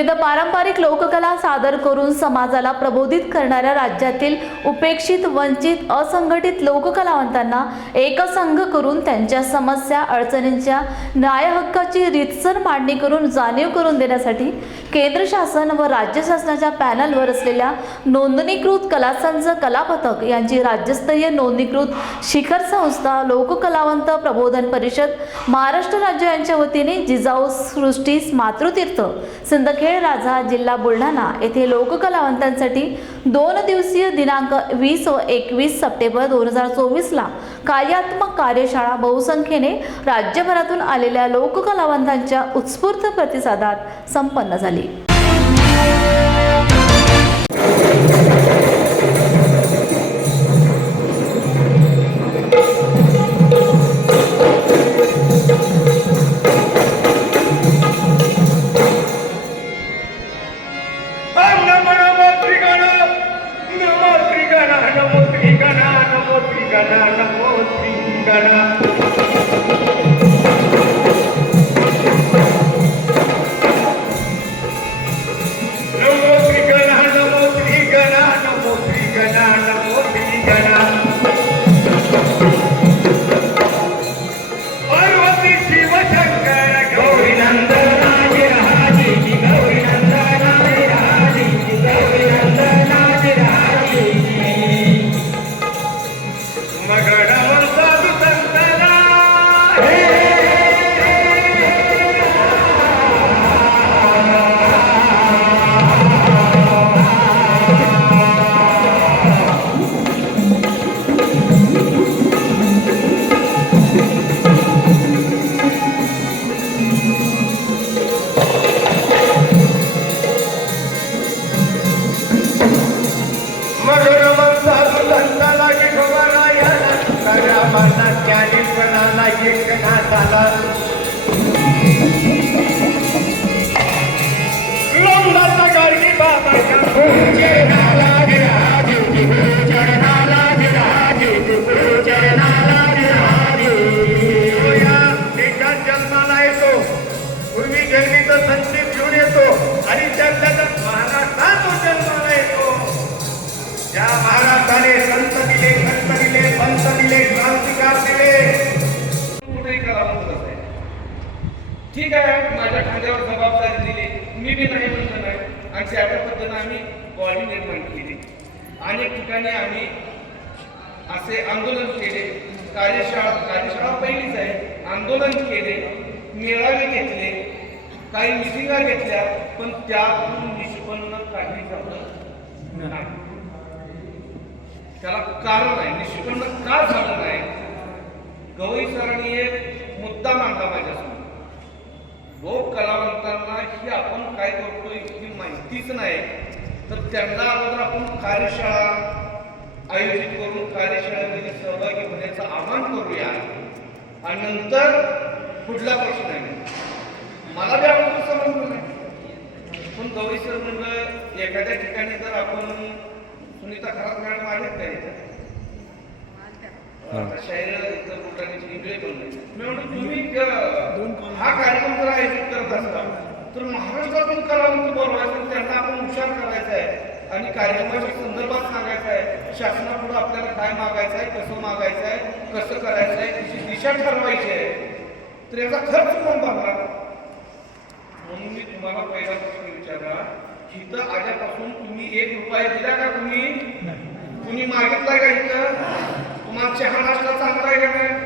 विविध पारंपरिक लोककला सादर करून समाजाला प्रबोधित करणाऱ्या राज्यातील उपेक्षित वंचित असंघटित लोककलावंतांना एकसंघ करून त्यांच्या समस्या अडचणींच्या न्यायहक्काची रितसर रीतसर मांडणी करून जाणीव करून देण्यासाठी केंद्र शासन व राज्य शासनाच्या पॅनलवर असलेल्या नोंदणीकृत कलासंच कलापथक यांची राज्यस्तरीय नोंदणीकृत शिखर संस्था लोककलावंत प्रबोधन परिषद महाराष्ट्र राज्य यांच्या वतीने जिजाऊ सृष्टी मातृतीर्थ सिंदखेड राजा जिल्हा बुलढाणा येथे लोककलावंतांसाठी दोन दिवसीय दिनांक वीस व एकवीस सप्टेंबर दोन हजार चोवीसला कार्यात्मक कार्यशाळा बहुसंख्येने राज्यभरातून आलेल्या लोककलावंतांच्या उत्स्फूर्त प्रतिसादात संपन्न झाली. Singana, Singana, Singana, Singana, Singana, Singana, Singana, Singana, ठीक आहे माझ्या खांद्यावर जबाबदारी दिली. मी बी नाही म्हणलं नाही आणि त्या पद्धतीनं आम्ही बॉडी निर्माण केली. अनेक ठिकाणी आम्ही असे आंदोलन केले. कार्यशाळा कार्यशाळा पहिलीच आहे. आंदोलन केले मेळावे घेतले काही मिटिंगा घेतल्या पण त्यातून निष्पन्न काही झालं नाही. त्याला कारण आहे निष्पन्न का झालं नाही? गवई सरांनी एक मुद्दा मांडला माझ्यासमोर. लोक कलावंतांना ही आपण काय करतोय ही माहितीच नाही. तर त्यांना अगोदर आपण कार्यशाळा आयोजित करून कार्यशाळेमध्ये सहभागी होण्याचं आवाहन करूया. आणि नंतर पुढला प्रश्न आहे. मला बी अगोदर समजलं नाही पण गवई सर म्हणलं एखाद्या ठिकाणी जर आपण सुनीता खराब मॅडम आहेत का इथं आता शाहीर इथं बुलढाण्याची इंगळे बोलले मी म्हणतो तुम्ही क- हा. कार्यक्रम जर आयोजित करत असता तर महाराष्ट्रातून कलावंत बोलवायचं त्यांना आपण हुशार करायचं आहे. आणि कार्यक्रमाच्या संदर्भात सांगायचं आहे शासनापुढे आपल्याला काय मागायचं आहे कसं मागायचं आहे कसं करायचं आहे त्याची दिशा ठरवायची आहे. तर याचा खर्च कोण भरणार? म्हणून मी तुम्हाला पहिला प्रश्न विचारला इथं आल्यापासून तुम्ही एक रुपया दिला का तुम्ही? तुम्ही मागितला का इथं? मागच्या महाराष्ट्रात चांगला आहे का नाही